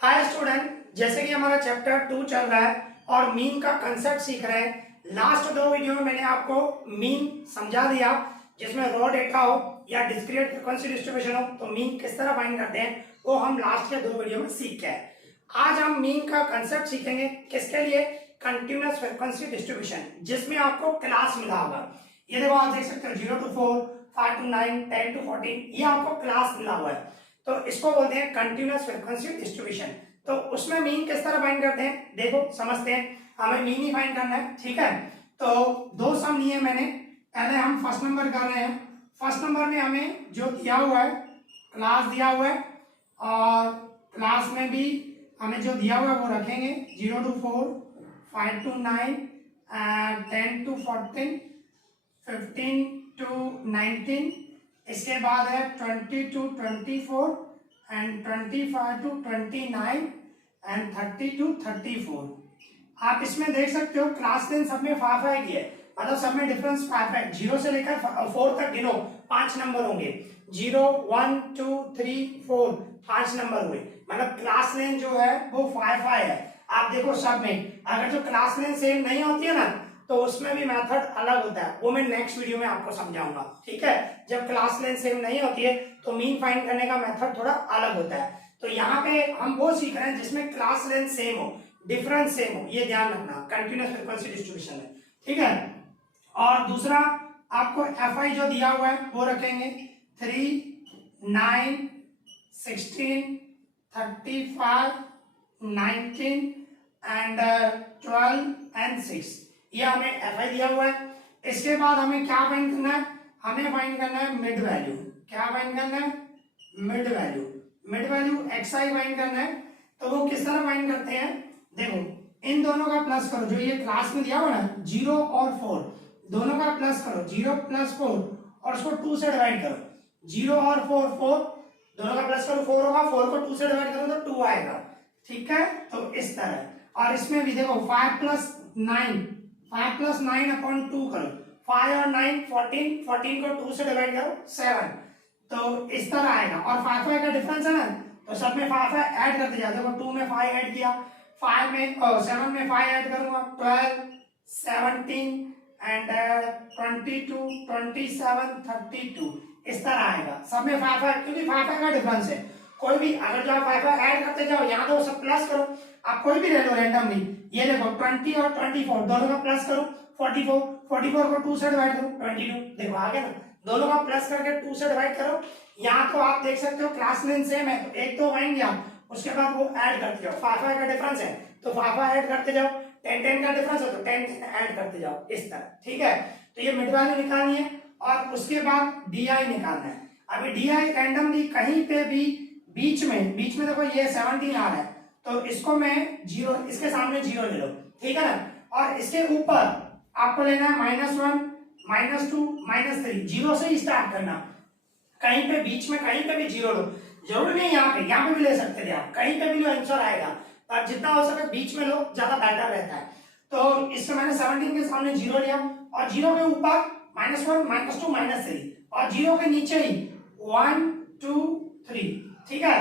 Hi student, जैसे कि हमारा चैप्टर 2 चल रहा है और मीन का कंसेप्ट सीख रहे हैं। लास्ट 2 वीडियो में मैंने आपको मीन समझा दिया, जिसमें रॉ डेटा हो या डिस्क्रीट फ्रीक्वेंसी डिस्ट्रीब्यूशन हो तो मीन किस तरह फाइंड करते हैं वो हम लास्ट के 2 वीडियो में सीख गए। आज हम मीन का कंसेप्ट सीखेंगे, किसके लिए? कंटिन्यूअस फ्रीक्वेंसी डिस्ट्रीब्यूशन, जिसमें आपको क्लास मिला होगा। ये देखो, आप देख सकते हो 0 to 4, 5 to 9, 10 to 14, ये आपको क्लास मिला हुआ है। तो इसको बोलते हैं कंटिन्यूअस फ्रीक्वेंसी डिस्ट्रीब्यूशन। तो उसमें मीन किस तरह फाइंड करते हैं, देखो समझते हैं। हमें मीन ही फाइंड करना है, ठीक है। तो 2 सम लिए मैंने, पहले हम फर्स्ट नंबर कर रहे हैं। फर्स्ट नंबर में हमें जो दिया हुआ है, क्लास दिया हुआ है, और क्लास में भी हमें जो दिया हुआ है वो रखेंगे। 0 to 4, 5 to 9, 10 to 14, 15 to 19, इसके बाद है 20 to 24 and 25 to 29 and 30 to 34। आप इसमें देख सकते हो क्लास लेंथ सब में 5 की है, मतलब सब में डिफरेंस 5 है। 0 से लेकर 4 तक गिनो, 5 नंबर होंगे। 0, 1, 2, 3, 4, 5 नंबर हुए, मतलब क्लास लेंथ जो है वो 5 है। आप देखो सब में, अगर जो क्लास लेंथ सेम नहीं होती है ना तो उसमें भी मेथड अलग होता है, वो मैं नेक्स्ट वीडियो में आपको समझाऊंगा, ठीक है। जब क्लास लेंथ सेम नहीं होती है तो मीन फाइंड करने का मेथड थोड़ा अलग होता है। तो यहाँ पे हम वो सीख रहे हैं जिसमें क्लास लेंथ सेम हो, डिफरेंस सेम हो, ये ध्यान रखना कंटिन्यूअस फ्रीक्वेंसी डिस्ट्रीब्यूशन में, ठीक है। और दूसरा आपको एफ जो दिया हुआ है वो रखेंगे 3, 9, 16, 35, 19 एंड 12 एंड 6, ये हमें एफ दिया हुआ है। इसके बाद हमें क्या फाइंड करना है? हमें फाइंड करना है मिड वैल्यू। क्या फाइंड करना है? Mid value. Mid value x I find करना है। तो वो किस तरह फाइंड करते हैं, देखो इन दोनों का प्लस करो, जो ये क्लास में दिया हुआ ना 0 और 4, दोनों का प्लस करो, 0 + 4, और उसको 2 से डिवाइड करो। 0 और 4, 4, दोनों का प्लस करो, 4 होगा, 4 को 2 से डिवाइड करो तो 2 आएगा, ठीक है। तो इस तरह। और इसमें भी देखो 5 + 9, 5 + 9 अपॉन 2 करो, 5 और 9 14, 14 को 2 से डिवाइड करो 7, तो इस तरह आएगा। और 5 का डिफरेंस है ना, तो सब में 5 ऐड करते जाओ। देखो 2 में 5 ऐड किया, 7 में 5 ऐड करूंगा, 12, 17 एंड 22, 27, 32, इस तरह आएगा। सब में 5 क्योंकि 5 का डिफरेंस है। कोई भी अगर जो आप 5 ऐड करते जाओ, यहाँ तो सब प्लस करो, आप कोई भी ले लो रैंडमली। ये देखो 20 और 24, दोनों का प्लस करो, 44, 44 को 2 से डिवाइड करो, 22, देखो आ गया ना। दोनों का प्लस करके 2 से डिवाइड करो। यहाँ तो आप देख सकते हो क्लास लेंथ सेम है, तो एक तो बन गया, उसके बाद वो ऐड करते जाओ। 5 का डिफरेंस है तो 5 ऐड करते जाओ, 10 का डिफरेंस है तो 10 ऐड करते जाओ, इस तरह, ठीक है। तो ये मिड वैल्यू निकालनी है और उसके बाद DI निकालना है। अभी DI रैंडमली कहीं पे भी बीच में देखो ये 17 आ रहा है, तो इसको मैं 0, इसके सामने 0 ले लो, ठीक है ना। और इसके ऊपर आपको लेना है -1, -2, -3, 0 से ही स्टार्ट करना। कहीं पे बीच में कहीं पे भी 0 लो, जरूरी नहीं यहाँ पे भी ले सकते थे आप, कहीं पे भी लो आंसर आएगा, पर जितना हो सके बीच में लो, ज्यादा बेटर रहता है। तो इसमें मैंने 17 के सामने 0 लिया, और 0 के ऊपर -1, -2, -3, और 0 के नीचे ही 1, 2, 3, ठीक है।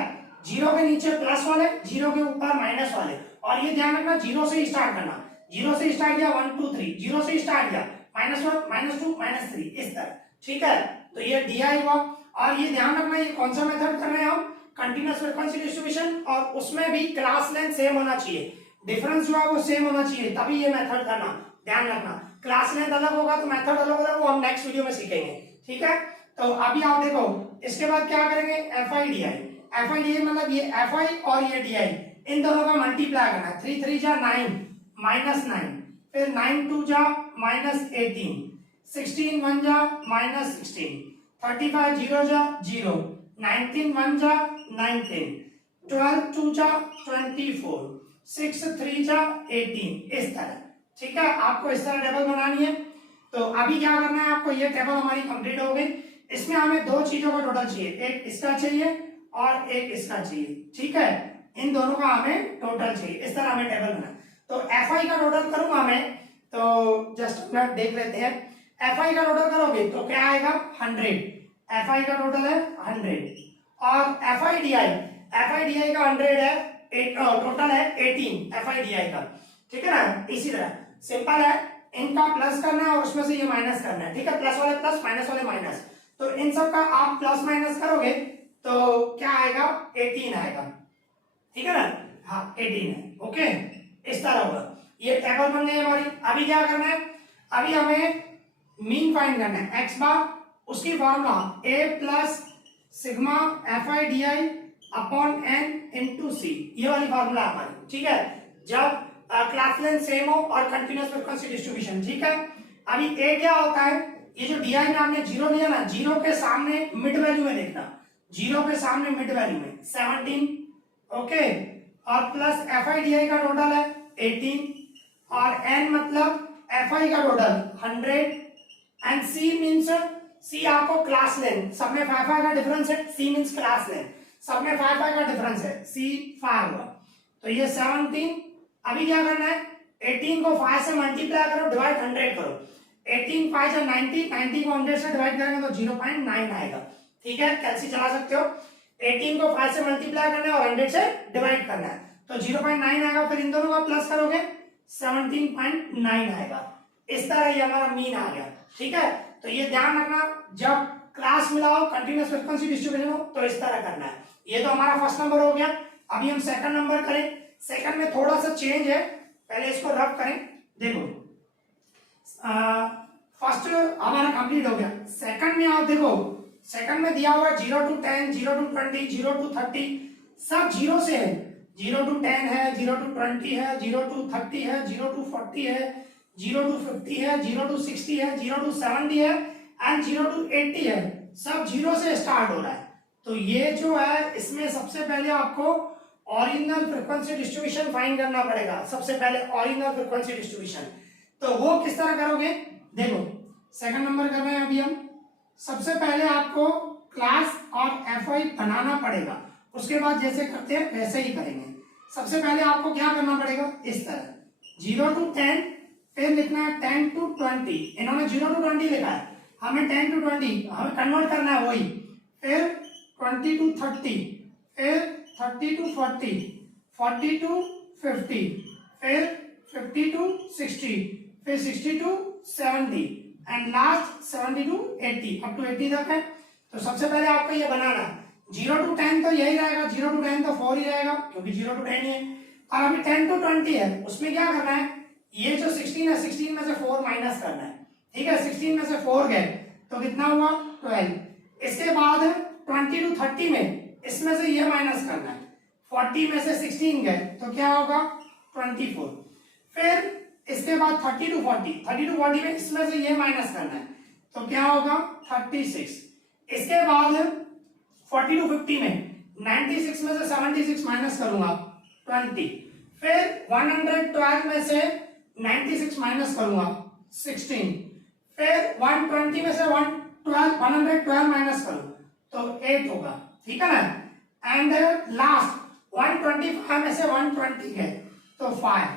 0 के नीचे प्लस वाले, 0 के ऊपर माइनस वाले, और ये ध्यान रखना 0 से ही स्टार्ट करना। 0 से स्टार्ट किया 1, 2, 3, 0 से स्टार्ट किया -1, -2, -3, इस तरह, ठीक है। तो ये DI हुआ। और ये ध्यान रखना, ये कौन सा मेथड कर रहे हैं हम? कंटिन्यूअस फ्रीक्वेंसी डिस्ट्रीब्यूशन, और उसमें भी क्लास लेंथ सेम होना चाहिए, डिफरेंस जो है वो सेम होना चाहिए, तभी ये मेथड करना, ध्यान रखना। क्लास लेंथ अलग होगा तो मेथड अलग होगा, वो हम नेक्स्ट वीडियो में सीखेंगे, ठीक है। तो अभी आप देखो इसके बाद क्या करेंगे, FI मतलब ये FI और ये DI, इन दोनों का मल्टीप्लाई करना है। 3 3 जा 9, -9, फिर 9 2 जा -18, 16 1 जा -16, 35 0 जा 0, 19 1 जा 19, 12 2 जा 24, 6 3 जा 18, इस तरह, ठीक है। आपको इस तरह टेबल बनानी है। तो अभी क्या करना है आपको, ये टेबल हमारी कंप्लीट हो गई। इसमें हमें 2 चीजों का टोटल चाहिए, एक इसका चाहिए और एक इसका चाहिए, ठीक है। इन दोनों का हमें टोटल चाहिए, इस तरह हमें टेबल बना। तो FI का टोटल करूंगा मैं, तो जस्ट मिनट देख लेते हैं। FI का टोटल करोगे तो क्या आएगा, 100। FI का टोटल है 100, और FI DI का 100 है, टोटल है 18 FIDI का, ठीक है ना। इसी तरह सिंपल है, इनका प्लस करना है और उसमें से ये माइनस करना है, ठीक है। प्लस वाले प्लस, माइनस वाले माइनस, तो इन सब का आप प्लस माइनस करोगे तो क्या आएगा, 18 आएगा, ठीक है ना। हाँ 18 है, ओके। इस तरह होगा, ये टेबल बन गई हमारी। अभी क्या करना है, अभी हमें मीन फाइंड करना है, एक्स बार, उसकी formula a plus sigma FIDI upon n into C, ये वाली फॉर्मूला हमारी, ठीक है। जब क्लास लेंथ सेम हो और कंटिन्यूअस फ्रीक्वेंसी डिस्ट्रीब्यूशन, ठीक है। अभी a क्या होता है, ये जो DI में आपने जीरो लिया ना, जीरो के सामने मिड वैल्यू में देखना, जीरो के सामने मिड वैल्यू में 17, ओके। और प्लस FIDI का टोटल है 18 और n मतलब FI का total 100 and C means, C आपको क्लास लेंथ, सब में 5 का डिफरेंस है, C मींस क्लास लेंथ, सब में 5 का डिफरेंस है, C 5 हुआ, तो ये 17। अभी क्या करना है, 18 को 5 से मल्टीप्लाई करो, डिवाइड 100 करो, 18 5 से 90, 90 को 100 से डिवाइड करेंगे तो 0.9 आएगा, ठीक है। कैलसी चला सकते हो, 18 को 5 से मल्टीप्लाई करना है और 100 से डिवाइड करना है, तो 0.9 आएगा। फिर इन दोनों का प्लस करोगे 17.9 आएगा। इस तरह ये हमारा मीन आ गया, ठीक है। तो ये ध्यान रखना, जब क्लास मिला हो, कंटिन्यूअस फ्रीक्वेंसी डिस्ट्रीब्यूशन हो, तो इस तरह करना है। ये तो हमारा फर्स्ट नंबर हो गया। अभी हम सेकंड नंबर करें। सेकंड में थोड़ा सा चेंज है, पहले इसको रब करें। देखो फर्स्ट हमारा कंप्लीट हो गया, सेकंड में आप देखो, सेकंड में दिया हुआ है 0 to 10, 0 to 20, 0 to 30, सब जीरो से है। 0 to 10 है, 0 to 20 है, 0 to 30 है, 0 to 40 है, 0 to 50 है, 0 to 60 है, 0 to 70 है एंड 0 to 80 है, सब जीरो से स्टार्ट हो रहा है। तो ये जो है, इसमें सबसे पहले आपको ओरिजिनल फ्रीक्वेंसी डिस्ट्रीब्यूशन फाइंड करना पड़ेगा। सबसे पहले ओरिजिनल फ्रीक्वेंसी डिस्ट्रीब्यूशन, तो वो किस तरह करोगे, देखो सेकंड नंबर कर रहे हैं अभी हम। सबसे पहले आपको क्लास और FI बनाना पड़ेगा, उसके बाद जैसे करते हैं वैसे ही करेंगे। सबसे पहले आपको क्या करना पड़ेगा, इस तरह 0 to 10, फिर लिखना है 10 to 20, इन्होंने 0 to 20 लिखा है, हमें 10 to 20 हमें कन्वर्ट करना है वही, फिर 20 to 30, फिर 30 to 40, 40 to 50, फिर 50 to 60, फिर 60 to 70 and last 70 to 80, up to 80 तक है। तो सबसे पहले आपको ये बनाना है। 0 to 10 तो यही रहेगा, 0 to 10 तो 4 ही रहेगा क्योंकि 0 to 10 ही है। और अभी 10 to 20 है, उसमें क्या करना है, ये जो 16 है, 16 में से 4 माइनस करना है, ठीक है। 16 में से 4 गए तो कितना हुआ, 12। इसके बाद 20 to 30 में इसमें से ये माइनस करना है, 40 में से 16 गए तो क्या होगा, 24। फिर इसके बाद 30 to 40 में इसमें से ये माइनस करना है तो क्या होगा, 36। इसके बाद 40 to 50 में 96 में से 76 माइनस करूंगा, 20। फिर 112 में से 96 माइनस करूंगा, 16। फिर 120 में से 112 माइनस करूं तो 8 होगा, ठीक है ना। एंड लास्ट 125 में से 120 है तो 5।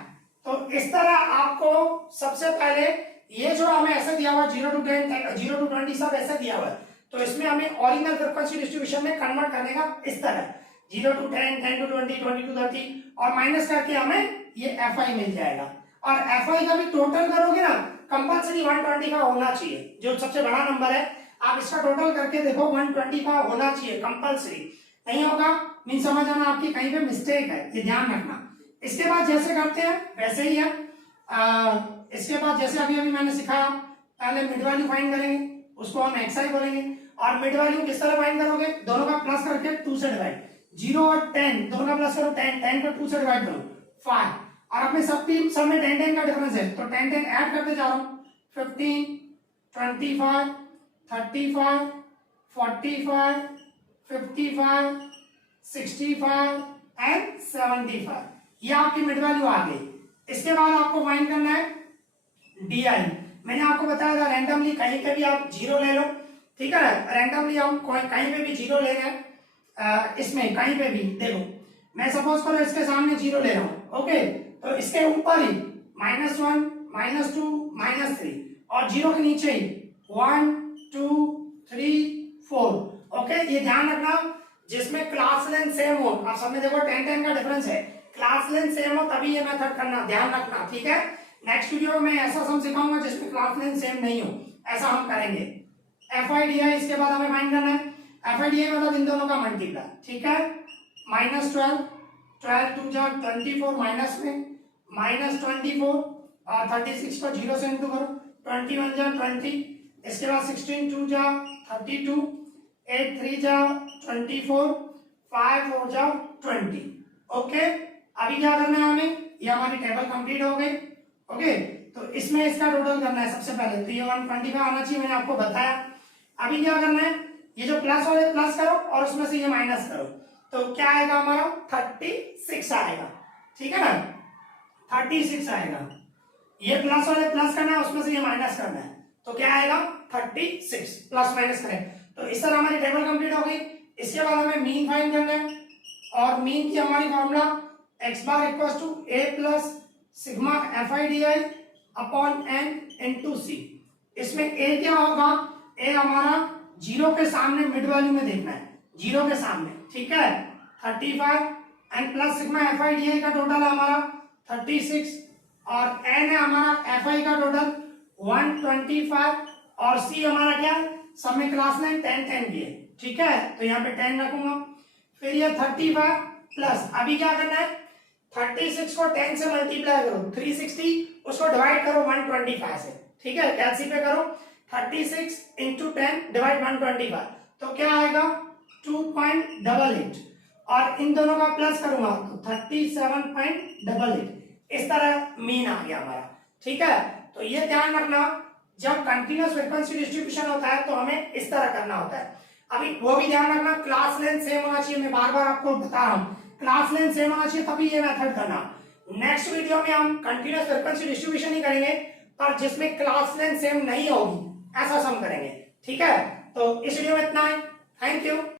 तो इस तरह आपको सबसे पहले ये जो हमें ऐसा दिया हुआ 0 to 10, 0 to 20 सब ऐसा दिया हुआ है, तो इसमें हमें ओरिजिनल फ्रीक्वेंसी डिस्ट्रीब्यूशन में कन्वर्ट करने का इस तरह 0 to 10, 10 to 20, 20 to 30 और माइनस करके हमें ये FI मिल जाएगा। और FI का भी टोटल करोगे ना, कंपल्सरी 120 का होना चाहिए, जो सबसे बड़ा नंबर है। आप इसका टोटल करके देखो, 120 का होना चाहिए कंपल्सरी, नहीं होगा मीन समझ आना आपकी कहीं पे मिस्टेक है, ये ध्यान रखना। इसके बाद जैसे करते हैं वैसे ही है। इसके बाद जैसे अभी मैंने सिखाया, पहले मिड वैल्यू फाइंड करेंगे, उसको हम XI बोलेंगे। और मिड वैल्यू किस तरह फाइंड करोगे, दोनों का प्लस करके 2 से डिवाइड, 0 और 10 दोनों का प्लस करो, 10 को 2 से डिवाइड करो 5। और अपने सब में 10 का डिफरेंस है तो 10 ऐड करते जा रहा हूँ, 15, 25, 35, 45, 55, 65 एंड 75, ये आपकी मिड वैल्यू आ गई। इसके बाद आपको फाइंड करना है DI। मैंने आपको बताया था रैंडमली कहीं पे भी आप 0 ले लो, ठीक है ना। रैंडमली हम कहीं पे भी 0 ले रहे हैं, इसमें कहीं पे भी देखो, मैं सपोज करो इसके सामने 0 ले रहा हूँ, ओके। तो इसके ऊपर ही -1, -2, -3 और 0 के नीचे ही 1, 2, 3, 4, ओके। ये ध्यान रखना, जिसमें क्लास लेंथ सेम हो। आप सब में देखो 10 10 का डिफरेंस है, क्लास लेंथ सेम हो तभी ये मेथड करना, ध्यान रखना, ठीक है। नेक्स्ट वीडियो में ऐसा सम सिखाऊंगा जिसमें क्लास लेंथ सेम नहीं हो, ऐसा हम करेंगे। एफ आई डी आई इसके बाद हमें फाइंड करना है। एफ आई डी आई मतलब इन दोनों का मल्टीप्लाई, ठीक है। -12 12 टू जा 24 माइनस में -24 और 36 को 0 से इंटू करो, 21 जा 20, इसके बाद 16 टू जा 32, 8 3 जा 24, 5 4 जा 20। ओके, अभी क्या करना है हमें, ये हमारी टेबल कंप्लीट हो गई। ओके, तो इसमें इसका टोटल करना है सबसे पहले, तो ये 120 का आना चाहिए, मैंने आपको बताया। अभी क्या करना है, ये जो प्लस वाले प्लस करो और उसमें से ये माइनस करो, तो क्या आएगा हमारा 36 आएगा, ठीक है ना, 36 आएगा। ये प्लस वाले प्लस करना है, उसमें से ये माइनस करना है, तो क्या आएगा 36, प्लस माइनस करें तो इस तरह हमारी टेबल कंप्लीट हो गई। इसके बाद हमें मीन फाइंड करना है, और मीन की हमारी formula x bar equal to a plus sigma F I D I upon N into C. इसमें a क्या होगा, a हमारा 0 के सामने मिड वैल्यू में देखना है, 0 के सामने, ठीक है, 35 N plus sigma F I D I का टोटल है हमारा 36 और n है हमारा एफ आई का टोटल 125 और c हमारा क्या है, सब में क्लास में 10 10 की है, ठीक है, तो यहाँ पे 10 रखूंगा। फिर ये 35 प्लस, अभी क्या करना है, 36 को 10 से मल्टीप्लाई करो, 360 उसको डिवाइड करो 125 से, ठीक है, कैलसी पे करो, 36 इंटू 10 डिवाइड 125, तो क्या आएगा 2.88 और इन दोनों का प्लस करूंगा तो 37.88। इस तरह मीन आ गया हमारा, ठीक है। तो ये ध्यान रखना, जब कंटिन्यूअस फ्रीक्वेंसी डिस्ट्रीब्यूशन होता है तो हमें इस तरह करना होता है। अभी वो भी ध्यान रखना, क्लास लेंथ सेम होना चाहिए, मैं बार बार आपको बता रहा हूँ, क्लास लेंथ सेम होना चाहिए तभी ये मेथड करना। नेक्स्ट वीडियो में हम कंटिन्यूअस फ्रीक्वेंसी डिस्ट्रीब्यूशन ही करेंगे, पर जिसमें क्लास लेंथ सेम नहीं होगी ऐसा सम करेंगे, ठीक है। तो इस वीडियो में इतना है, थैंक यू।